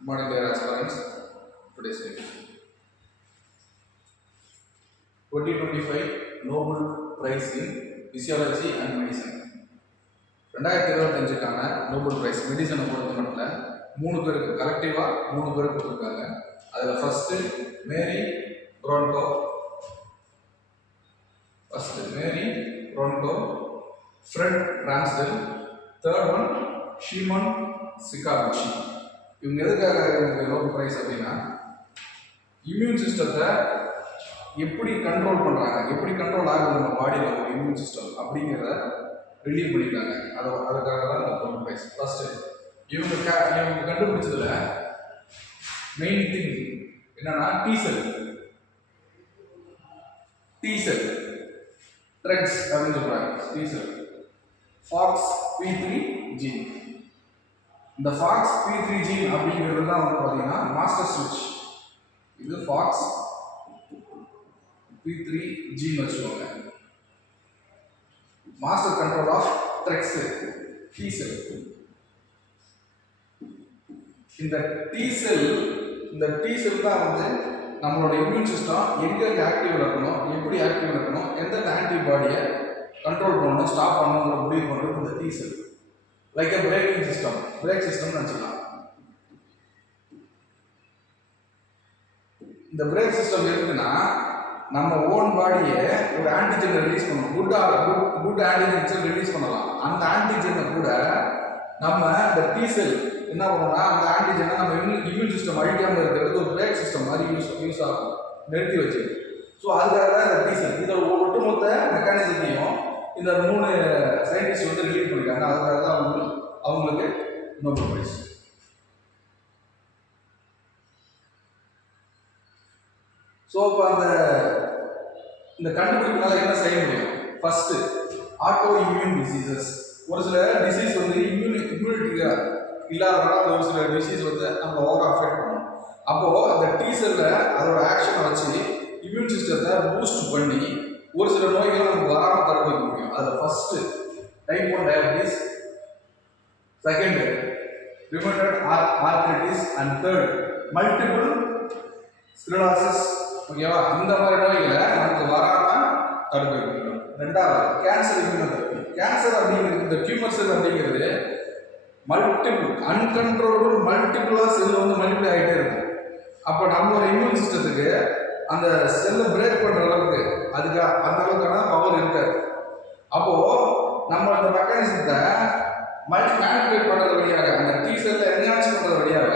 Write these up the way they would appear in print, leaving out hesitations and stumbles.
Good morning, dear aspirants. Today's date 2025 Nobel Prize in Physiology and Medicine. 2025க்கான Nobel prize மெடிசனை பொறுத்த மட்டும் 3 பேருக்கு கலெக்டிவாக 3 பேருக்கு கொடுத்துருக்காங்க. அதில் first Mary Brunkow, Fred Ramsdell, third one Shimon Sakaguchi. இவங்க எதுக்காக நோபல் பிரைஸ் அப்படின்னா இம்யூன் சிஸ்டத்தை எப்படி கண்ட்ரோல் பண்ணுறாங்க, எப்படி கண்ட்ரோல் ஆகுது நம்ம பாடியில் ஒரு இம்யூன் சிஸ்டம் அப்படிங்கிறத ரிலீவ் பண்ணியிருக்காங்க. அதுக்காக தான் இந்த நோபல் பிரைஸ். ஃபர்ஸ்ட் இவங்க கண்டுபிடிச்சதுல மெயின் திங் என்னன்னா டீசெல் ட்ரக்ஸ் அப்படின்னு சொல்றாங்க. T cell FOX P3 gene. இந்த ஃபாக்ஸ் P3 ஜீன் அப்படிங்கிறது தான் வந்து பார்த்தீங்கன்னா மாஸ்டர் சுவிட்ச். இது ஃபாக்ஸ் P3 ஜீன் வச்சுக்கோங்க. Master control of Tregs T cell. இந்த டீசெல் தான் வந்து நம்மளோட இம்யூன் சிஸ்டம் எங்க ஆக்டிவ் இருக்கணும், எப்படி ஆக்டிவ் இருக்கணும், எந்தெந்த ஆன்டிபாடியை கண்ட்ரோல் பண்ணணும், ஸ்டாப் பண்ணணுங்கிற முடிவு பண்ணுறது இந்த T cell. Like a brake system நினச்சிக்கலாம். இந்த பிரேக் சிஸ்டம் இருக்குன்னா நம்ம ஓன் பாடியை ஒரு ஆன்டிஜெனை ரிலீஸ் பண்ணணும். குட் ஆன்டிஜென் ரிலீஸ் பண்ணலாம். அந்த ஆன்டிஜெனை கூட நம்ம இந்த டீசெல் என்ன பண்ணோம்னா அந்த ஆன்டிஜெனை நம்ம இம்யூன் சிஸ்டம் அழிக்காமல் இருக்கிறதுக்கு ஒரு பிரேக் சிஸ்டம் மாதிரி யூஸ் ஆகும், நிறுத்தி வச்சு. ஸோ அதுக்காக தான் இந்த டீசெல். இதோட ஒட்டுமொத்த மெக்கானிசத்தையும் இந்த 3 சயின்டிஸ்ட் வந்து ரிலீவ் பண்ணியிருக்காங்க. அதுக்காக தான் அவங்களுக்கு நோபல் பிரைஸ். ஸோ இப்போ இந்த கண்டுபிடிப்புனால என்ன செய்ய முடியும்? First auto immune diseases. ஒரு சில டிசீஸ் வந்து இம்யூனிட்டிக்கு இல்லாதனால ஒரு சில டிசீஸ் வந்து நம்ம ஓவர் அஃபெக்ட் பண்ணும். அப்போ அந்த டீசெல்ல அதோட ஆக்ஷனை வச்சு இம்யூன் சிஸ்டத்தை பூஸ்ட் பண்ணி ஒரு சில நோய்கள் நமக்கு வராமல் தடுக்க வைக்க முடியும். அதில் first type 1 diabetes, second rheumatoid arthritis and third multiple sclerosis. ஓகேவா? இந்த மாதிரி நோய்களை நமக்கு வராமல் தடுக்க வைக்கணும். ரெண்டாவது கேன்சர் இம்யூனோதெரபி. கேன்சர் அப்படிங்கிறது இந்த டியூமர் செல் அப்படிங்கிறது அன்கண்ட்ரோலபிள் மல்டிபிளாக செல் வந்து மல்டிப்ளை ஆகிட்டே இருக்கும். அப்போ நம்மளோட இம்யூன் சிஸ்டத்துக்கு அந்த செல்லை பிரேக் பண்ணுற அளவுக்கு அதுக்கு அந்த அளவுக்கான பவர் இருக்காது. அப்போ நம்ம அந்த மெக்கானிசத்தை மேனிபுலேட் பண்ணுறது வழியாக அந்த டி செல்லை என்ஹான்ஸ் பண்ணுறது வழியாக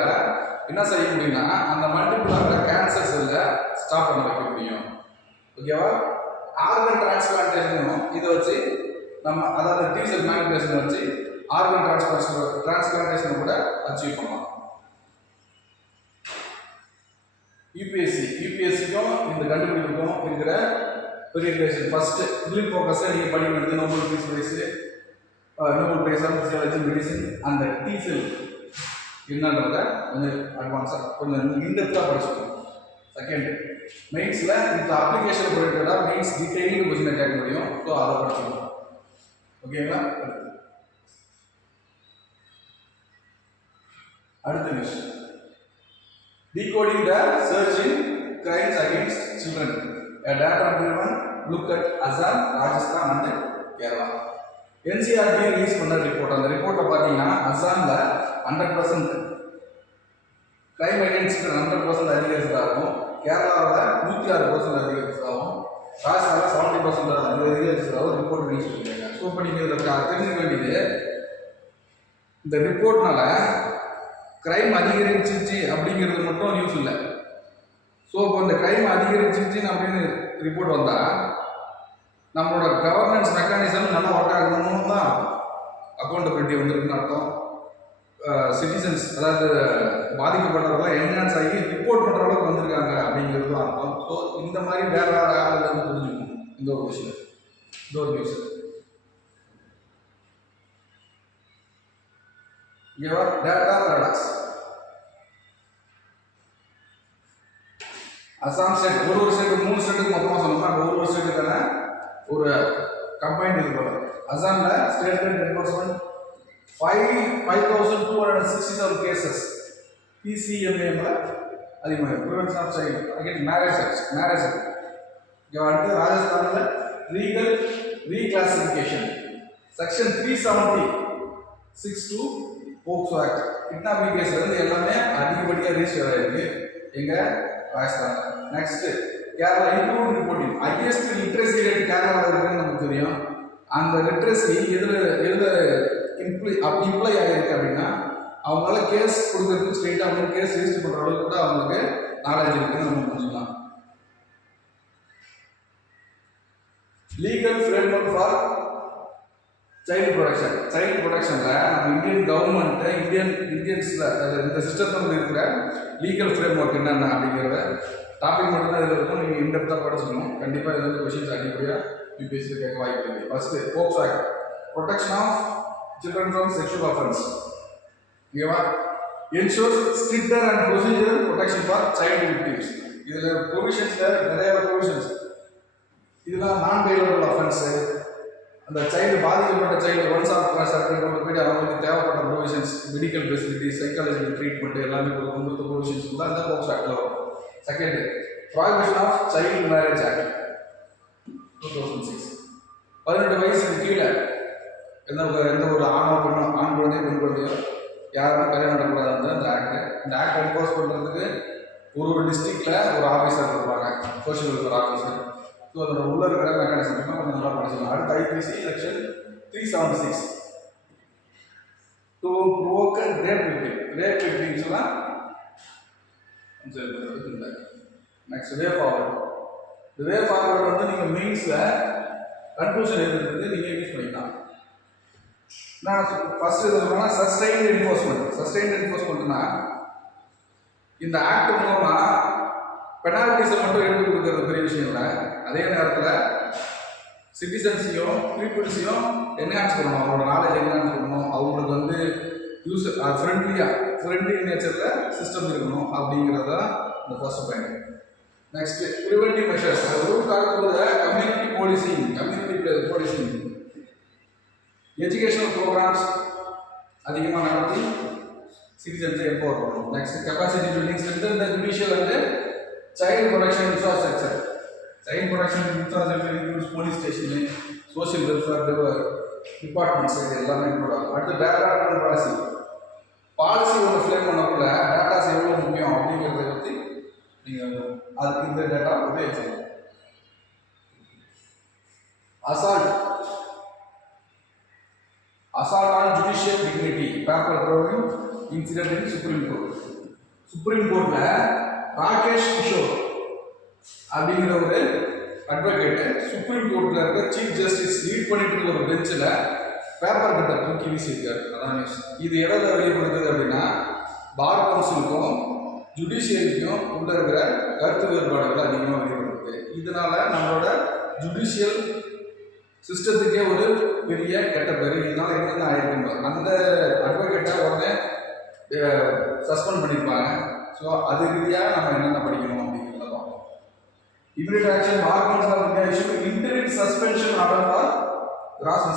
என்ன செய்ய முடியும்னா அந்த மல்டிபிளாக கேன்சர் செல்லை ஸ்டாப் பண்ண வைக்க முடியும். ஓகேவா? ஆர்கன் டிரான்ஸ்பிளான்டேஷனும் இதை வச்சு நம்ம அதாவது டி செல் மேனிபுலேஷன் வச்சு ஆர்கன் டிரான்ஸ்பிளான்டேஷன் கூட அச்சீவ் பண்ணலாம். யூபிஎஸ்சிக்கும் இந்த கண்டுபிடிப்புக்கும் இருக்கிற பெரிய ரிலேஷன். ஃபர்ஸ்ட் இதில் ஃபோக்கஸை நீங்கள் படிக்கிறது Nobel prize of physiology medicine. அந்த டீசெல் என்னன்றத கொஞ்சம் அட்வான்ஸாக கொஞ்சம் இன்டெப்த்தாக படிச்சுக்கணும். செகண்ட் மெயின்ஸில் இந்த அப்ளிகேஷன் ரிலேட்டடாக மெயின்ஸ் டீட்டெயிலிங் கொஸ்டினை கேட்க முடியும். ஸோ அதை படிச்சுக்கணும். ஓகேங்களா? அடுத்த news decoding the surge in crimes against children, a data driven look at Assam, Rajasthan and Kerala. NCRT release பண்ண ரிப்போர்ட். அந்த ரிப்போர்ட்டை பார்த்தீங்கன்னா அசாம்ல 100% கிரைம் அகேன்ஸ்ட் 100% அதிகரிச்சதாகவும், கேரளாவில் 106% அதிகரிச்சதாகவும், ராஜஸ்தானில் 70% அதிகரிச்சதாகவும் ரிப்போர்ட் ரிலீஸ் பண்ணியிருக்காங்க. ஸோ இப்போ நீங்கள் இதில் தெரிஞ்சுக்க வேண்டியது இந்த ரிப்போர்ட்னால கிரைம் அதிகரிச்சிச்சு அப்படிங்கிறது மட்டும் நியூஸ் இல்லை. ஸோ இப்போ இந்த கிரைம் அதிகரிச்சிச்சு அப்படின்னு ரிப்போர்ட் வந்தால் நம்மளோட கவர்னன்ஸ் மெக்கானிசம் நல்லா ஒர்க் ஆகணும்னு தான் அக்கௌண்டபிலிட்டி வந்துருக்குன்னு அர்த்தம். சிட்டிசன்ஸ் அதாவது பாதிக்கப்பட்டவர்களாம் என்ஹான்ஸ் ஆகி ரிப்போர்ட் பண்ணுற அளவுக்கு வந்திருக்காங்க அப்படிங்கிறது தான் அர்த்தம். ஸோ இந்த மாதிரி வேற ஆளுங்க வந்து புரிஞ்சுக்கணும் இந்த ஒரு விஷயம், இந்த ஒரு news. Data paradox. Assam state ஒரு ஸ்டேட் 3 ஸ்டேட்டுக்கு மொத்தமாக சொல்லணும்னா ஒரு ஸ்டேட்டுக்கான ஒரு கம்பைன்ட் இருக்கு. அசாமில் ஸ்டேட் என்ஃபோர்ஸ்மெண்ட் 5,267 cases PCMA அதிகமாக prevention of child again marriage இங்கே அடுத்து ராஜஸ்தானில் legal reclassification section 376 POCSO act kidnapping கேஸ்ல இருந்து எல்லாமே அதிகப்படியாக ரிஜிஸ்டர் ஆயிருக்கு எங்க ராஜஸ்தான். Next Kerala improved reporting highest literacy rate கேரளாவில் இருக்குன்னு நமக்கு தெரியும். அந்த லிட்ரஸி எதில் இம்ப்ளை ஆகிருக்கு அப்படின்னா அவங்களால கேஸ் கொடுக்கறதுக்கு ஸ்ட்ரெயிட்டாக அவங்க கேஸ் ரெஜிஸ்டர் பண்ணுற அளவுக்கு கூட அவங்களுக்கு நாலேஜ் இருக்குன்னு நம்ம புரிஞ்சுக்கலாம். லீகல் ஃப்ரேம்வொர்க் ஃபார் சைல்டு ப்ரொடெக்ஷன்ல நம்ம இந்தியன் கவர்மெண்ட் இந்தியன்ஸ்ல இந்த சிஸ்டத்தில் இருக்கிற லீகல் ஃப்ரேம்வொர்க் என்னென்ன அப்படிங்கிறத டாபிக் மட்டும் தான் இதில் இருக்கும். நீங்கள் இன்டெப்த்தாக படிச்சுக்கணும். கண்டிப்பாக இதில் வந்து கொஸ்டின்ஸ் அடிப்படையாக யூபிஎஸ்சி கேட்க வாய்ப்பு இருக்குது. First POCSO act protection of children from sexual offence. ஓகேவா? Ensures stricter and procedure protection for child victims. இதில் ப்ரொவிஷன்ஸில் நிறைய ப்ரொவிஷன்ஸ். இதெல்லாம் நான் பெயிலபிள் அஃபென்ஸு. அந்த சைல்டு பாதிக்கப்பட்ட சைல்டு ஒன்ஸ் ஆஃப் சர்க்கிள் கொண்டு போயிட்டு அவங்களுக்கு தேவைப்பட்ட provisions medical facilities psychological treatment எல்லாமே கொடுக்குற ப்ரொவிஷன்ஸ் தான் இந்த போக்சோ ஆக்டில் வரும். Second prohibition of child marriage act 2006. 18 வயசுக்கு கீழே எந்த ஒரு ஆணோ பெண்ணோ ஆண் குழந்தையோ பெண் குழந்தையோ யாரும் கல்யாணம் நடக்கூடாது அந்த ஆக்ட். இந்த ஆக்ட் என்ஃபோர்ஸ் பண்ணுறதுக்கு ஒரு டிஸ்ட்ரிக்டில் ஒரு ஆஃபீஸர் இருப்பாங்க, சோஷியல் வெல்ஃபேர் ஆஃபீஸர். ஸோ அதோட உள்ள இருக்கிற மெக்கானிசம் கொஞ்சம் நல்லா படிச்சுக்கலாம். அடுத்து IPC section 376 to provoke rape விக்டிம்ஸ்லாம். நெக்ஸ்ட் வே ஃபார்வர்ட் வந்து நீங்கள் மெயின்ஸில் கன்க்ளூஷன் எழுதுறதுக்கு நீங்கள் யூஸ் பண்ணிக்கலாம். நான் ஃபர்ஸ்ட் இது சொன்னால் சஸ்டைன்டு என்ஃபோர்ஸ்மெண்ட்னா இந்த ஆக்ட் மூலமா பெனால்டிஸை மட்டும் எடுத்து கொடுக்கறது பெரிய விஷயம் இல்லை. அதே நேரத்தில் சிட்டிசன்ஸையும் பீப்புள்ஸையும் என்ஹான்ஸ் பண்ணணும், அவங்களோட நாலேஜ் என்ஹான்ஸ் பண்ணணும், அவங்களுக்கு வந்து ஃப்ரெண்ட்லி நேச்சரில் சிஸ்டம் இருக்கணும் அப்படிங்கிறத இந்த first point. Next preventive measures. Root காக்கும்போது கம்யூனிட்டி போலீசிங் எஜுகேஷனல் ப்ரோக்ராம்ஸ் அதிகமாக நடத்தி சிட்டிசன்ஸை எம்பவர் பண்ணணும். Next capacity building strengthen the judicial and child protection infrastructure. Child protection infrastructure includes police station, social welfare departments இதெல்லாமே include ஆகும். அடுத்து data policy ஒன்று frame பண்ணக்குள்ள டேட்டாஸ் எவ்வளோ முக்கியம் அப்படிங்கிறத பற்றி நீங்கள் அதுக்கு இந்த டேட்டா உபயோகிச்சு. Assault on judicial dignity paper throwing incident in supreme கோர்ட்டில் ராகேஷ் கிஷோர் அப்படிங்கிற ஒரு அட்வொகேட்டு சுப்ரீம் கோர்ட்டில் இருக்க சீஃப் ஜஸ்டிஸ் லீட் பண்ணிட்டு இருக்க ஒரு பெஞ்சில் பேப்பர் கட்டை தூக்கி வீசியிருக்காரு. அதான் நியூஸ். இது எதை வெளிப்படுத்துது அப்படின்னா பார் கவுன்சிலுக்கும் ஜுடிஷியரிக்கும் உள்ள இருக்கிற கருத்து வேறுபாடுகள் அதிகமாக வெளிப்படுத்துது. இதனால நம்மளோட ஜுடிஷியல் சிஸ்டத்துக்கே ஒரு பெரிய கெட்ட பேர். இதனால என்னென்ன ஆயிருக்குங்க அந்த அட்வொகேட்டை உடனே சஸ்பெண்ட் பண்ணியிருப்பாங்க. ஸோ அது ரீதியாக நம்ம என்னென்ன படிக்கணும் அப்படிங்கிறத பார்ப்போம். Immediate action bar council of India issue interim suspension order for gross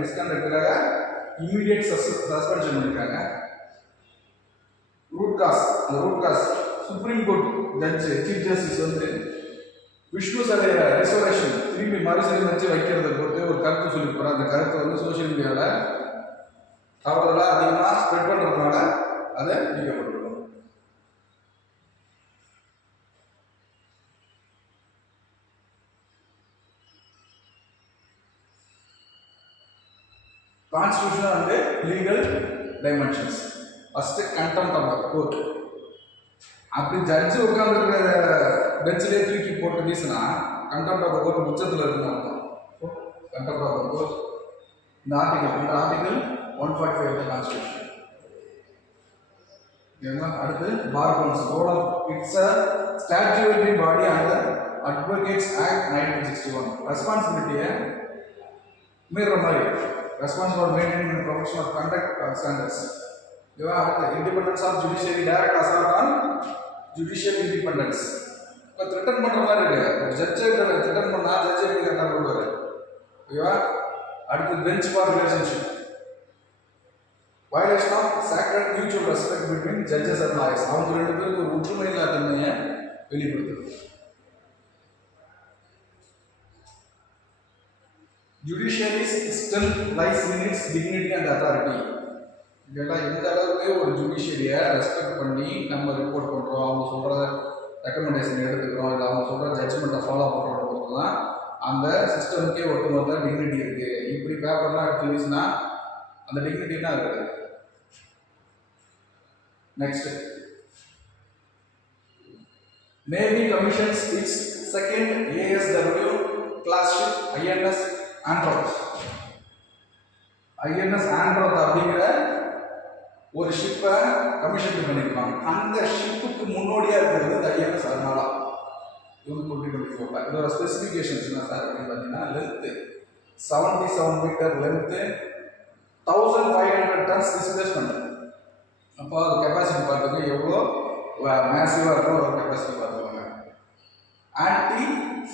மிஸ்கண்டக்டாக இமிடியேட் சஸ்பென்ஷன் பண்ணியிருக்காங்க. Root cause supreme court judge chief justice வந்து விஷ்ணு சிலைய ரெஸ்டோரேஷன் திரும்பி மறுசீரமைச்சு வைக்கிறத பொறுத்து ஒரு கருத்து சொல்லியிருப்பார். அந்த கருத்தை வந்து சோஷியல் மீடியாவில் தவறுதலாக அதிகமாக ஸ்ப்ரெட் பண்ணுறதுனால அதை நீக்கப்பட்டுள்ளோம். Constitution and legal dimensions. First contempt of the court. அப்படி ஜட்ஜு உட்காந்துருக்கிற பெஞ்சிலே தூக்கி போட்டு வீசினா கண்டெம்ப்ட் ஆஃப் த கோர்ட் உச்சத்தில் இருக்குன்னு அர்த்தம். கண்டெம்ப்ட் ஆஃப் த கோர்ட் இந்த ஆர்டிகல் 145 ஆஃப் த கான்ஸ்டிடியூஷன். அடுத்து bar council role of it's a statutory body under advocates act 1961. ரெஸ்பான்சிபிலிட்டியை மீறுற மாதிரி responsible for maintaining the profession of conduct standards. You are the independence of judiciary, direct assault on judicial independence. இப்போ threaten பண்ணுற மாதிரி இருக்கு. ஜட்ஜை threaten பண்ணால் ஜட்ஜை எப்படி கரெக்டாக போடுவார். ஓகேவா? அடுத்து bench bar relationship. violation of sacred mutual respect between judges and lawyers. அவங்க ரெண்டு பேருக்கு ஒரு ஒற்றுமை இல்லாத தன்மையை வெளிப்படுத்துது. Judiciary's strength lies in its dignity and authority. இதெல்லாம் எந்த அளவுக்கு ஒரு ஜுடிஷியரியை ரெஸ்பெக்ட் பண்ணி நம்ம ரிப்போர்ட் பண்ணுறோம், அவங்க சொல்கிற ரெக்கமெண்டேஷன் எடுத்துக்கிறோம், இல்லை அவங்க சொல்கிற ஜட்ஜ்மெண்ட்டை ஃபாலோ பண்ணுறோம் பொறுத்து தான் அந்த சிஸ்டமுக்கே ஒட்டுமொத்த டிக்னிட்டி இருக்குது. இப்படி பேப்பர்லாம் எடுத்து வீசினா அந்த டிக்னிட்டினா இருக்குது. Next, navy commissions it's second ASW class ship INS Androth. INS Androth அப்படிங்கிற ஒரு ஷிப்பை கமிஷன் பண்ணியிருப்பாங்க. அந்த ஷிப்புக்கு முன்னோடியாக இருக்கிறது இந்த INS அர்மாலா. இவங்க 2024. இதோட ஸ்பெசிஃபிகேஷன்ஸ் என்ன சார் அப்படின்னு பார்த்தீங்கன்னா, length 77 metre length, 1500 tons displacement. அப்போ அது கெப்பாசிட்டி பார்த்துக்க எவ்வளோ மேசிவாக இருக்கும், ஒரு கெப்பாசிட்டி பார்த்துக்கோங்க. Anti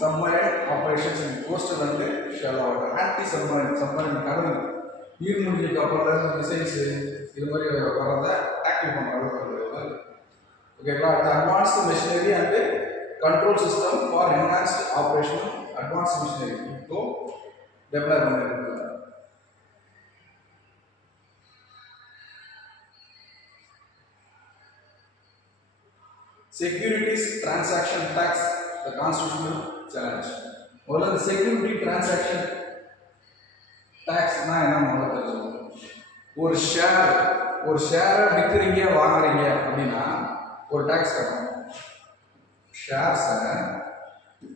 submarine operations in coastal and shallow water. Anti submarine கடல் நீர்மூழ்கி கப்பலில் மிசைல்ஸு இது மாதிரி வர்றதை ஆக்டிவ் பண்ணுற அளவுக்கு. ஓகேங்களா? அடுத்த advanced machinery and control system for enhanced operational advance machinery இப்போ டெவலப் பண்ணிருக்கு. Securities transaction tax, the constitutional challenge. முதல்ல இந்த செக்யூரிட்டி டிரான்சாக்ஷன் டாக்ஸ்னா என்ன முதல்ல தெரிஞ்சுக்கணும். ஒரு ஷேரை விற்கிறீங்க வாங்குறீங்க அப்படின்னா ஒரு டாக்ஸ் கட்டணும். ஷேர்ஸை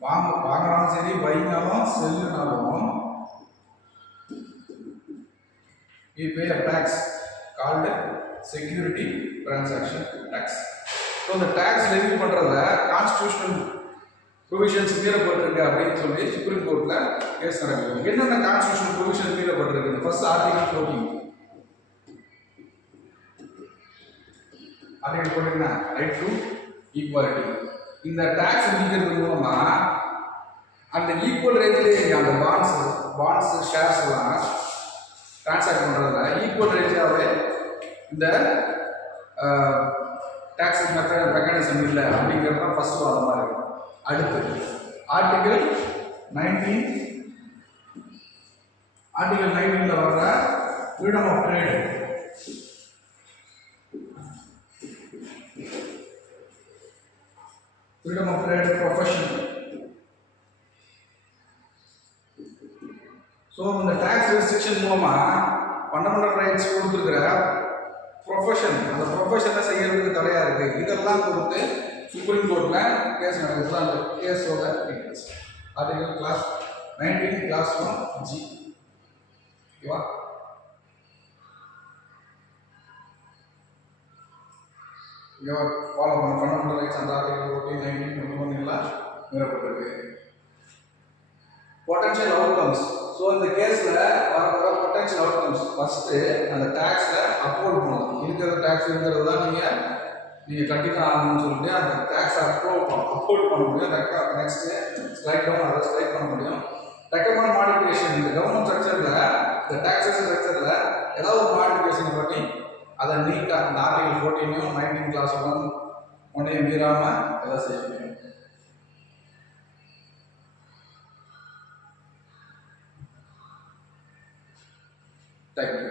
வாங்கினாலும் சரி, பைனாலும் செல்லுனாலும் you pay a tax called security transaction tax. So இந்த டேக்ஸ் லெவி பண்ணுறத கான்ஸ்டியூஷனல் ப்ரொவிஷன்ஸ் மீறப்பட்டிருக்கு அப்படின்னு சொல்லி சுப்ரீம் கோர்ட்டில் கேஸ் நடக்குது. என்னென்ன கான்ஸ்டியூஷனல் ப்ரொவிஷன் மீறப்பட்டிருக்கு? First article 14. Article 14 right to equality. இந்த டேக்ஸ் விதிக்கிறது மூலமா அந்த ஈக்குவல் ரேஞ்சிலே அந்த பாண்ட்ஸ் ஷேர்ஸ் எல்லாம் டிரான்சாக்ட் பண்ணுறதுல ஈக்குவல் ரேஞ்சாகவே இந்த டேக்ஸ் மெக்கானிசம் இல்லை அப்படிங்கிறது தான் ஃபர்ஸ்ட் வாதமாக இருக்கு. அடுத்து ஆர்டிகல் 19 வர்ற freedom of trade. Freedom of trade profession. So இந்த டேக்ஸ் ரெஸ்ட்ரிக்ஷன் மூலமாக ஃபண்டமெண்டல் ரைட்ஸ் கொடுத்துருக்கிற ப்ரொஃபஷன், அந்த ப்ரொஃபஷனை செய்யறதுக்கு தடையாக இருக்குது. இதெல்லாம் கொடுத்து சுப்ரீம் கோர்ட்டில் கேஸ் நடக்குது. அந்த கேஸோட details article class 19 class 1G. ஓகேவா? இங்கே ஃபாலோ பண்ண ஃபண்டமெண்டல் ரைட்ஸ் அந்த ஆர்டிகல் 14, 19, 21 எல்லாம் மீறப்பட்டிருக்கு. Potential outcomes. ஸோ இந்த கேஸில் வர பொட்டன்ஷியல் அவுட்கம்ஸ் ஃபஸ்ட்டு அந்த டேக்ஸை அப்லோட் பண்ணலாம். இருக்கிற டேக்ஸ் இருக்கிறது தான் நீங்கள் கட்டி தான் ஆகணும்னு சொல்லிட்டு அந்த டேக்ஸை அப்லோட் பண்ண முடியும். நெக்ஸ்ட்டு ஸ்ட்ரைக் டவுன் அதை ஸ்ட்ரைக் பண்ண முடியும். Recommend modification. இந்த கவர்மெண்ட் ஸ்ட்ரக்சரில் இந்த டேக்ஸேஷன் ஸ்ட்ரக்சரில் ஏதாவது ஒரு மாடிஃபிகேஷன் பண்ணி அதை நீட்டாக அந்த ஆர்டிகல் 14 19 கிளாஸ் 1 மீறாமல் எதாவது செய்ய முடியும். Thank you.